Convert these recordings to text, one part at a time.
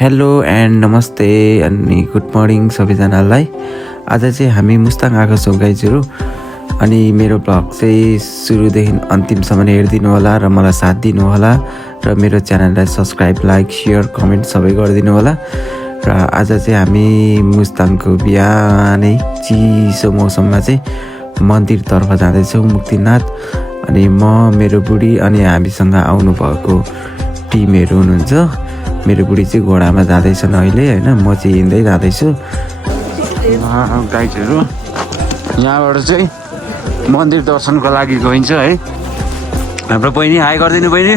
Hello and नमस्ते अनि good morning सबैजनालाई। आज चाहिँ हामी मुस्ताङ आएको छौँ गाइजहरू। अनि मेरो भ्लग चाहिँ सुरुदेखि अन्तिमसम्म हेरिदिनु होला र मलाई साथ दिनु होला र मेरो च्यानललाई सब्सक्राइब लाइक सेयर कमेन्ट सबै गरिदिनु होला। र आज चाहिँ हामी मुस्ताङको बिहानै चिसो मौसममा चाहिँ मन्दिरतर्फ जाँदैछौँ मुक्तिनाथ। अनि म मेरो बुढी अनि हामीसँग आउनुभएको टिमहरू हुनुहुन्छ। मेरो बुढी चाहिँ घोडामा जाँदैछन् अहिले होइन, म चाहिँ हिँड्दै जाँदैछु। गाइजहरू यहाँबाट चाहिँ मन्दिर दर्शनको लागि गइन्छ है। हाम्रो बहिनी हाई गरिदिनु बहिनी।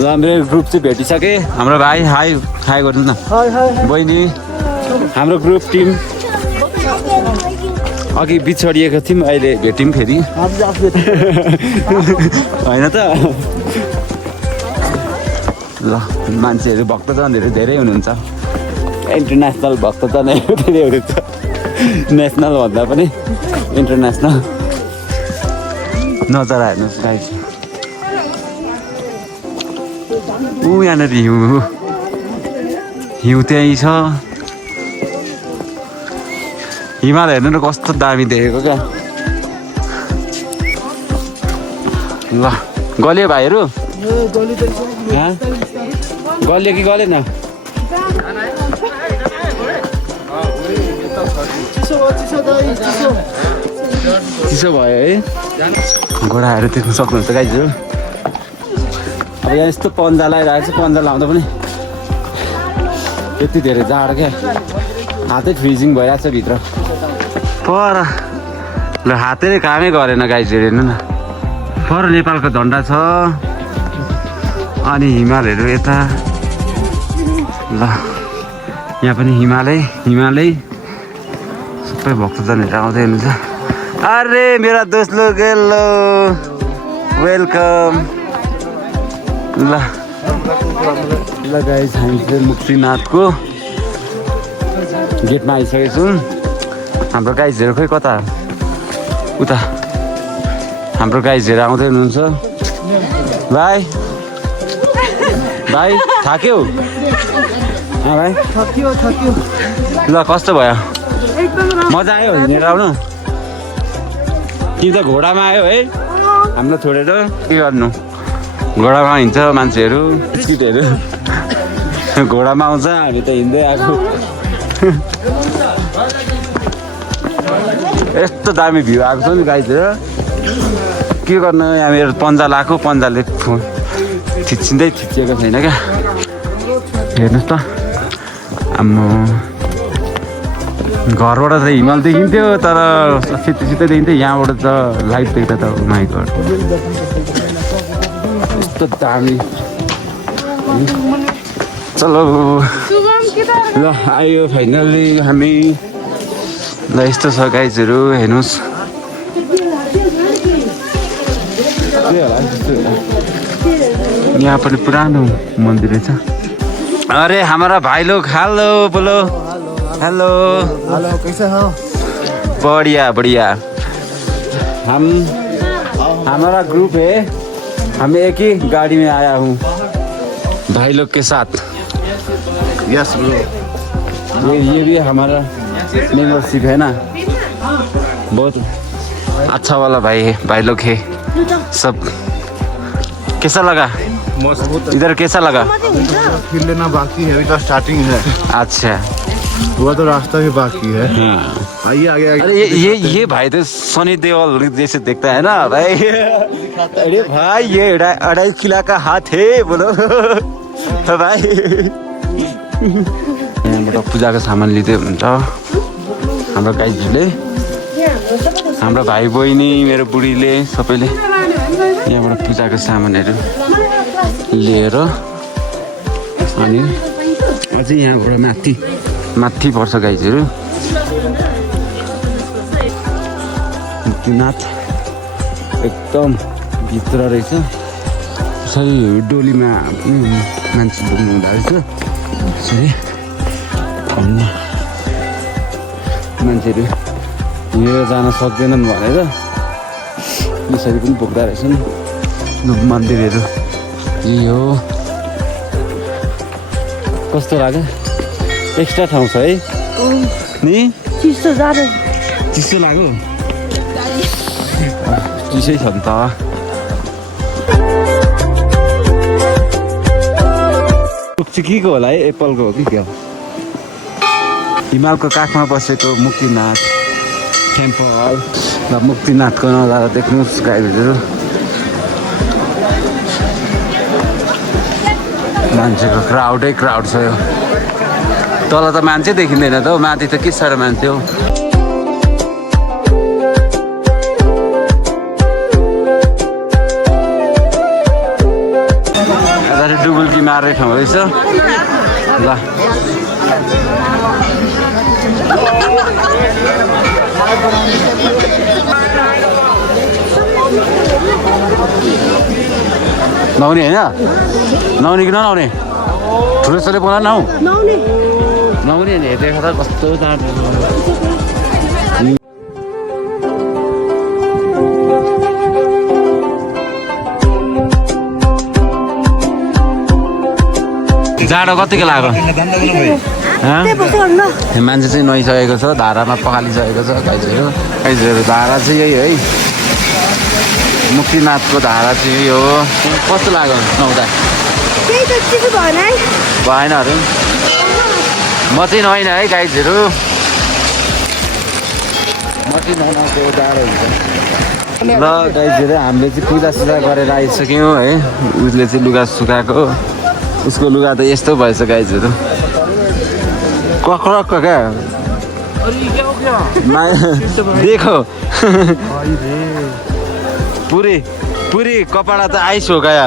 ल मेरो ग्रुप चाहिँ भेटिसके। हाम्रो भाइ हाई हाई गर्नु न बहिनी। हाम्रो ग्रुप टिम अघि बिछोडिएको थियौँ, अहिले भेट्यौँ फेरि होइन त। ल मान्छेहरू भक्तजनहरू धेरै हुनुहुन्छ, इन्टरनेसनल भक्तजनहरू धेरै हुनुहुन्छ, नेसनल भन्दा पनि इन्टरनेसनल। नजारा हेर्नुहोस् गाइस, ऊ यहाँनिर हिउँ त्यहीँ छ। हिमाल हेर्नु न कस्तो दामी देखेको क्या। ल गल्यो भाइहरू, गल्यो कि गलेन? चिसो भयो है। घोडाहरू देख्नु सक्नुहुन्छ गाइजहरू। अब यहाँ यस्तो पन्जा लगाइरहेको छ, पन्जा लाउँदा पनि यति धेरै जाडो क्या, हातै फ्रिजिङ भइरहेको छ भित्र पर। ल हातैले कामै गरेन गाइजहरू, हेर्नु न। पर नेपालको झन्डा छ अनि हिमालहरू यता। ल यहाँ पनि हिमालै सबै भक्तजनहरू आउँदै हुनुहुन्छ। अरे मेरा दोस्लो गेलो वेलकम। ल ल गाइस, हामी चाहिँ मुक्तिनाथको गेटमा आइसकेको छौँ। हाम्रो गाइजहरू खोइ कता, उता हाम्रो गाइजहरू आउँदै हुनुहुन्छ। भाइ भाइ थाक्यो? भाइ थक्यो। ल कस्तो भयो? मजा आयो हिँडेर आउनु? कि त घोडामा आयो है हाम्रो छोडेर? के गर्नु, घोडामा हिँड्छ मान्छेहरू, स्किटहरू घोडामा आउँछ, हामी त हिँड्दै आएको। यस्तो दामी भ्यू आएको छ नि गाइजहरू। के गर्नु, यहाँ मेरो पन्जा लाएको, पन्जाले थिचिएको छैन क्या। हेर्नुहोस् त, आम्मो घरबाट त हिमाल देखिन्थ्यो तर सिधै देखिन्थ्यो, यहाँबाट त लाइट देख्दा त माइ गड यस्तो दामी। चलो ल आयो फाइनल्ली हामी। ल यस्तो छ गाइजहरू, हेर्नुहोस्। यहाँ पनि पुरानो मन्दिर रहेछ। अरे हमारा भाई लोग हेलो बोलो। हेलो हेलो, कैसे हो? बढ़िया। हमारा ग्रुप है, हम एक ही गाड़ी में आया हूँ भाई लोग के साथ। यस ब्रो। ये भी हमारा मेंबरशिप है ना, बहुत अच्छा वाला भाई लोग है सब। कैसा लगा इधर, कैसा लगा? फिर लेना बाकी है, अभी तो स्टार्टिंग है। अच्छा, वो तो रास्ता भी बाकी है। आइए आगे। अरे ये भाई तो सनी देओल जैसे दिखता है ना भाई। अरे भाई ये 2.5 किलो का हाथ है बोलो भाइ। यहाँबाट पूजाको सामान लिँदै हुनुहुन्छ हाम्रो गाइजहरूले, हाम्रो भाइ बहिनी, मेरो बुढीले सबैले यहाँबाट पूजाको सामानहरू लिएर। अनि अझै यहाँबाट माथि पर्छ गाइजहरू। मुक्तिनाथ एकदम भित्र रहेछ। यसरी डोलीमा मान्छे बोक्नु हुँदो रहेछ। यसरी मान्छेहरू हिँडेर जान सक्दैनन् भनेर यसरी पनि बोक्दा रहेछन् मन्दिरहरू। यही हो कस्तो लाग्यो एक्स्ट्रा ठाउँ छ है नि चिसो जाडो चिसो लाग्यो चिसै छ नि त के को होला है एप्पलको हो कि क्या हिमालको काखमा बसेको मुक्तिनाथ टेम्पल र मुक्तिनाथको नजारा देख्नुहोस् गाईहरू मान्छेको क्राउडै क्राउड छ यो तल त मान्छे देखिँदैन त हौ माथि त के साह्रो मान्छे हौ डुबुल्की मार्ने ठाउँ रहेछ ल नआउने होइन नआउने कि नआउने ठुलो छोले बोला नआउ नआउने नि देखा त कस्तो जाँड जाडो कतिको लाग्यो मान्छे चाहिँ नुहाइसकेको छ धारामा पखालिसकेको छ गाईहरू धारा चाहिँ यही है मुक्तिनाथको धारा चाहिँ यही हो कस्तो लाग्यो नुहाउँदा भएन अरे म चाहिँ नुहाइनँ है गाईहरू म चाहिँ नुहाउनुको जाडो हुन्छ ल गाईहरू हामीले चाहिँ पूजासुजा गरेर आइसक्यौँ है उसले चाहिँ लुगा सुकाएको उसको लुगा त यस्तो भएछ गाईहरू कक्रक क्या देखो पुरी कपडा त आइस हो क्या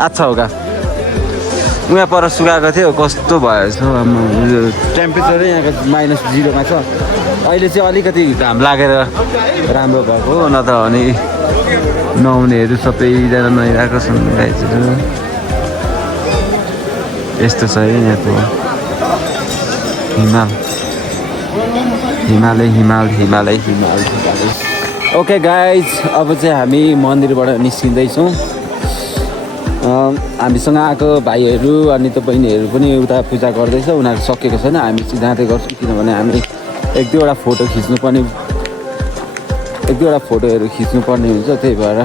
अच्छा हो क्या उहाँ पर सुकाएको थियो कस्तो भएछ टेम्परेचरै यहाँको -0 छ अहिले चाहिँ अलिकति घाम लागेर राम्रो भएको न त अनि नुहाउनेहरू सबैजना नुहाइरहेको छन् गाईहरू यस्तो छ है यहाँको हिमालय ओके गाइज अब चाहिँ हामी मन्दिरबाट निस्किँदैछौँ हामीसँग आएको भाइहरू अनि त बहिनीहरू पनि उता पूजा गर्दैछ उनीहरू सकेको छैन हामी चाहिँ जाँदै गर्छौँ किनभने हामी एक दुईवटा फोटोहरू खिच्नुपर्ने हुन्छ त्यही भएर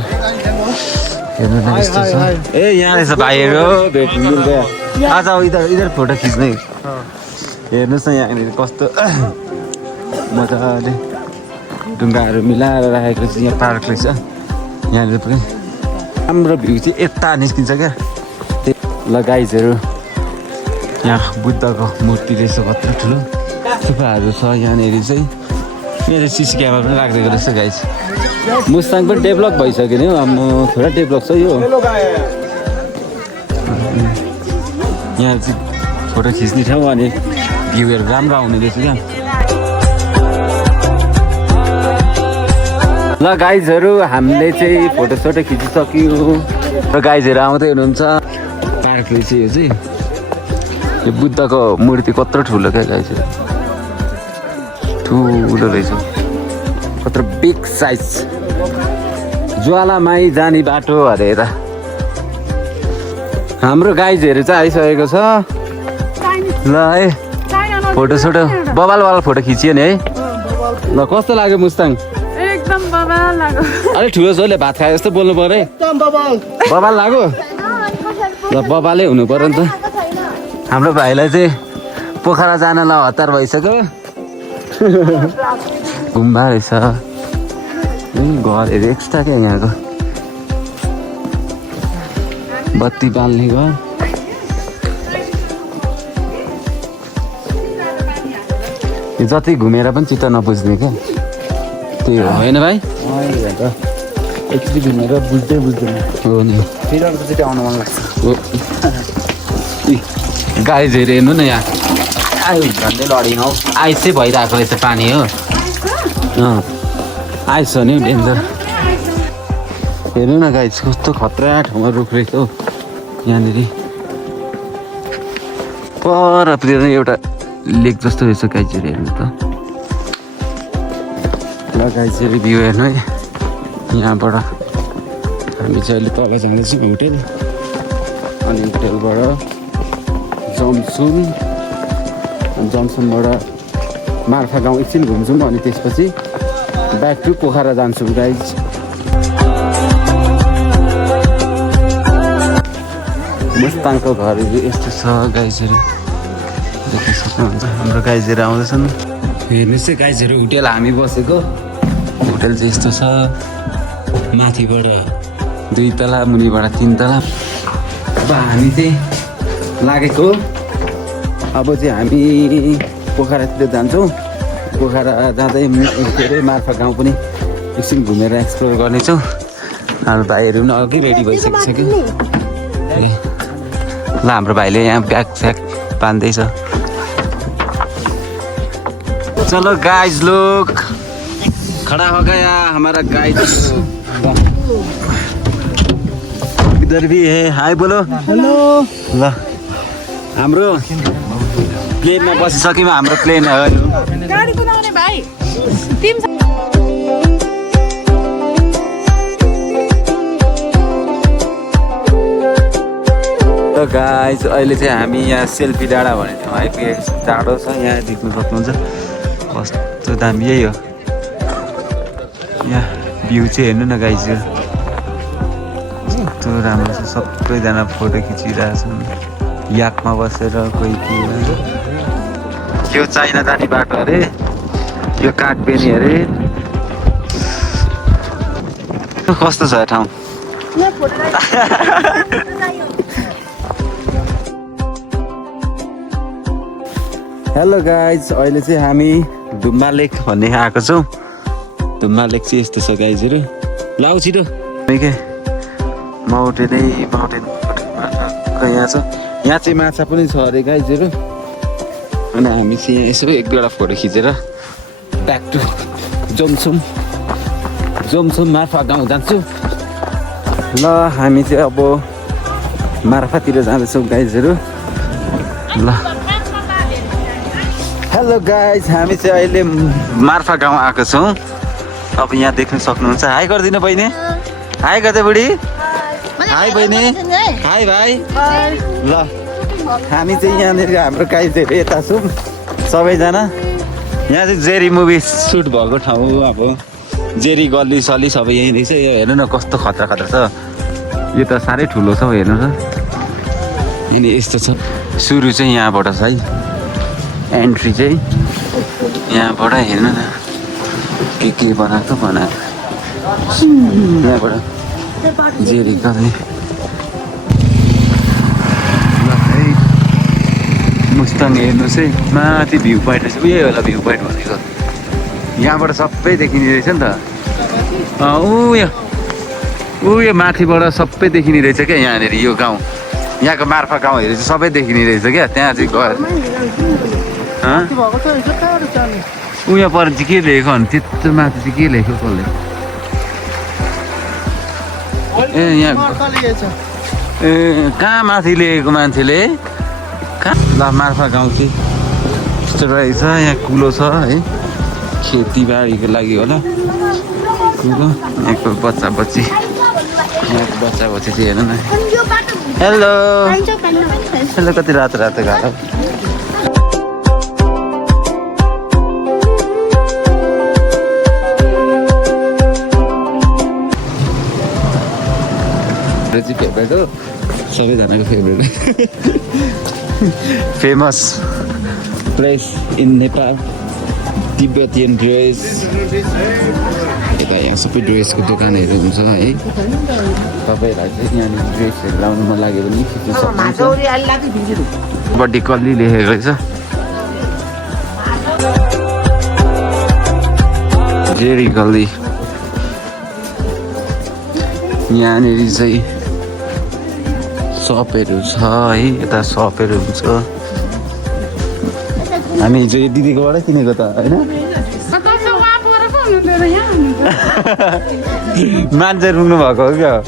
हेर्नु न यस्तो छ ए यहाँ रहेछ भाइहरू भेट्नु आज इधर फोटो खिच्ने हेर्नुहोस् न यहाँनिर कस्तो मजाले ढुङ्गाहरू मिलाएर राखेको छ यहाँ पार्क रहेछ यहाँनिर पनि राम्रो भ्यू चाहिँ यता निस्किन्छ क्या ल गाइजहरू यहाँ बुद्धको मूर्ति रहेछ कत्रो ठुलो थुप्पाहरू छ यहाँनिर चाहिँ यहाँ सिसी क्यामेरा पनि राखिदिएको रहेछ गाइज मुस्ताङ पनि डेभलप भइसक्यो नि हौ थोरै डेभलप छ यो यहाँ चाहिँ फोटो खिच्ने ठाउँ अनि भ्यूहरू राम्रो आउने रहेछ क्या ल गाइजहरू हामीले चाहिँ फोटोसोटो खिचिसक्यौँ र गाइजहरू आउँदै हुनुहुन्छ पार्क रहेछ यो चाहिँ यो बुद्धको मूर्ति कत्रो ठुलो क्या गाइजहरू ठुलो रहेछ कत्रो बिग साइज ज्वालामाई जाने बाटो अरे यता हाम्रो गाइजहरू चाहिँ आइसकेको छ ल है फोटोसोटो बबालवाला फोटो खिचियो नि है ल कस्तो लाग्यो मुस्ताङ एकदम बबाल लाग्यो अलिक ठुलो छोरीले भात खाए जस्तो बोल्नु पर्यो बबाल लाग्यो ल बबालै हुनु पर्यो नि त हाम्रो भाइलाई चाहिँ पोखरा जानलाई हतार भइसक्यो गुम्बा रहेछ घरहरू एक्स्ट्रा क्या यहाँको बत्ती बाल्ने घर यो जति घुमेर पनि चित्त नबुझ्ने क्या त्यही हो होइन भाइ एकचोटि घुमेर बुझ्दैन हो नि फेरि अर्कोचोटि आउनु मन लाग्छ गाइजहरू हेर्नु न यहाँ झन्डै लडिङ हौ आइस चाहिँ भइरहेको रहेछ पानी हो आइस हो नि डेन्जर हेर्नु न गाइज कस्तो खतरा ठाउँमा रुख रहेछ हौ यहाँनिर परतिर एउटा लेक जस्तो रहेछ गाइजहरू हेर्नु त ल गाइजहरू भ्यू हेर्नु है यहाँबाट हामी चाहिँ अहिले तल जाँदैछौँ होटेल अनि होटेलबाट जमसुनबाट मार्फा गाउँ एकछिन घुम्छौँ अनि त्यसपछि ब्याक टु पोखरा जान्छौँ गाइज। मुस्ताङको घरहरू यस्तो छ गाइजहरू देख्न सक्नुहुन्छ। हाम्रो गाइजहरू आउँदैछन्। हेर्नुहोस् है गाइजहरू होटेल हामी बसेको होटेल चाहिँ यस्तो छ। माथिबाट 2 तला मुनिबाट 3 तला। अब हामी चाहिँ लागेको अब चाहिँ हामी पोखरातिर जान्छौँ। पोखरा जाँदै के अरे मार्फा गाउँ पनि एकछिन घुमेर एक्सप्लोर गर्नेछौँ। हाम्रो भाइहरू पनि अघि रेडी भइसकिसक्यो। ल हाम्रो भाइले यहाँ ब्याग स्याग बाँध्दैछ। चलो गाइज लोग खड़ा हो गया हमारा गाइड। इधर भी है हाय बोलो हेलो। ल हाम्रो प्लेनमा बसिसक्यौँ। हाम्रो प्लेन हो गाडी कुदाउने भाइ टिम गाइज अहिले चाहिँ हामी यहाँ सेल्फी डाँडा भन्ने ठाउँ आइपुगेको छ। टाढो छ यहाँ देख्नु सक्नुहुन्छ कस्तो दामी यही हो। यहाँ भ्यू चाहिँ हेर्नु न गाइज कस्तो राम्रो छ। सबैजना फोटो खिचिरहेछन् याकमा बसेर कोही के यो चाइना जाने बाटो अरे यो काठबेनी अरे कस्तो छ ठाउँ। हेलो गाइज अहिले चाहिँ हामी धुम्मा लेक भन्ने आएको छौँ। धुम्मा लेक चाहिँ यस्तो छ गाइजहरू। लाउ छिटो के माउन्टेनै माउन्टेन यहाँ छ। यहाँ चाहिँ माछा पनि छ अरे गाइजहरू। अनि हामी चाहिँ यसो 1-2वटा फोटो खिचेर ब्याक टु जोमसुम मार्फा गाउँ जान्छु। ल हामी चाहिँ अब मार्फातिर जाँदैछौँ गाइजहरू। ल हेलो गाइज हामी चाहिँ अहिले मार्फा गाउँ आएको छौँ। अब यहाँ देख्न सक्नुहुन्छ। हाई गरिदिनु बहिनी। हाई गर्दै बुढी। हाई बहिनी। हाई भाइ। ल हामी चाहिँ यहाँनिर हाम्रो गाइजहरू यता छौँ सबैजना। यहाँ चाहिँ जेरी मुभी सुट भएको ठाउँ। अब जेरी गल्ली सल्ली सबै यहीँ रहेछ। यो हेर्नु न कस्तो खतरा खतरा छ। यो त साह्रै ठुलो छ हेर्नु न। अनि यस्तो छ। सुरु चाहिँ यहाँबाट छ है। एन्ट्री चाहिँ यहाँबाट हेर्नु न के बनाएको यहाँबाट जेरी गल्ली। मुस्ताङ हेर्नुहोस् है माथि भ्यू पोइन्ट रहेछ। उयो होला भ्यू पोइन्ट भनेको यहाँबाट सबै देखिने रहेछ नि त। उयो माथिबाट सबै देखिने रहेछ क्या यहाँनिर। यो गाउँ यहाँको मार्फा गाउँहरू चाहिँ सबै देखिने रहेछ क्या। त्यहाँ चाहिँ गएर उयो पर चाहिँ के लेखेको भने त्यत्रो माथि चाहिँ के लेखेको कसले। ए यहाँ ए कहाँ माथि लेखेको मान्छेले कहाँ। ल मार्फा गाउँ चाहिँ यस्तो रहेछ। यहाँ कुलो छ है खेतीबारीको लागि होला कुलो। यहाँको बच्चा बच्ची चाहिँ हेर्नु न। हेलो हेलो कति रातो रातो घाटा। फेभरेट हो सबैजनाको favourite famous place in Nepal Tibetan dress. यता यहाँ सबै ड्रेसको दोकानहरू हुन्छ है। तपाईँहरूलाई चाहिँ यहाँनिर ड्रेसहरू लाउनु मन लाग्यो भने खिच्नु सक्नुहुन्छ। बड्डी कल्ली लेखेको रहेछ जेरी गल्ली। यहाँनिर चाहिँ सपहरू छ है। यता सपहरू हुन्छ। हामी हिजो यो दिदीकोबाटै किनेको त होइन। मान्छे रुङ्नु भएको हो क्या।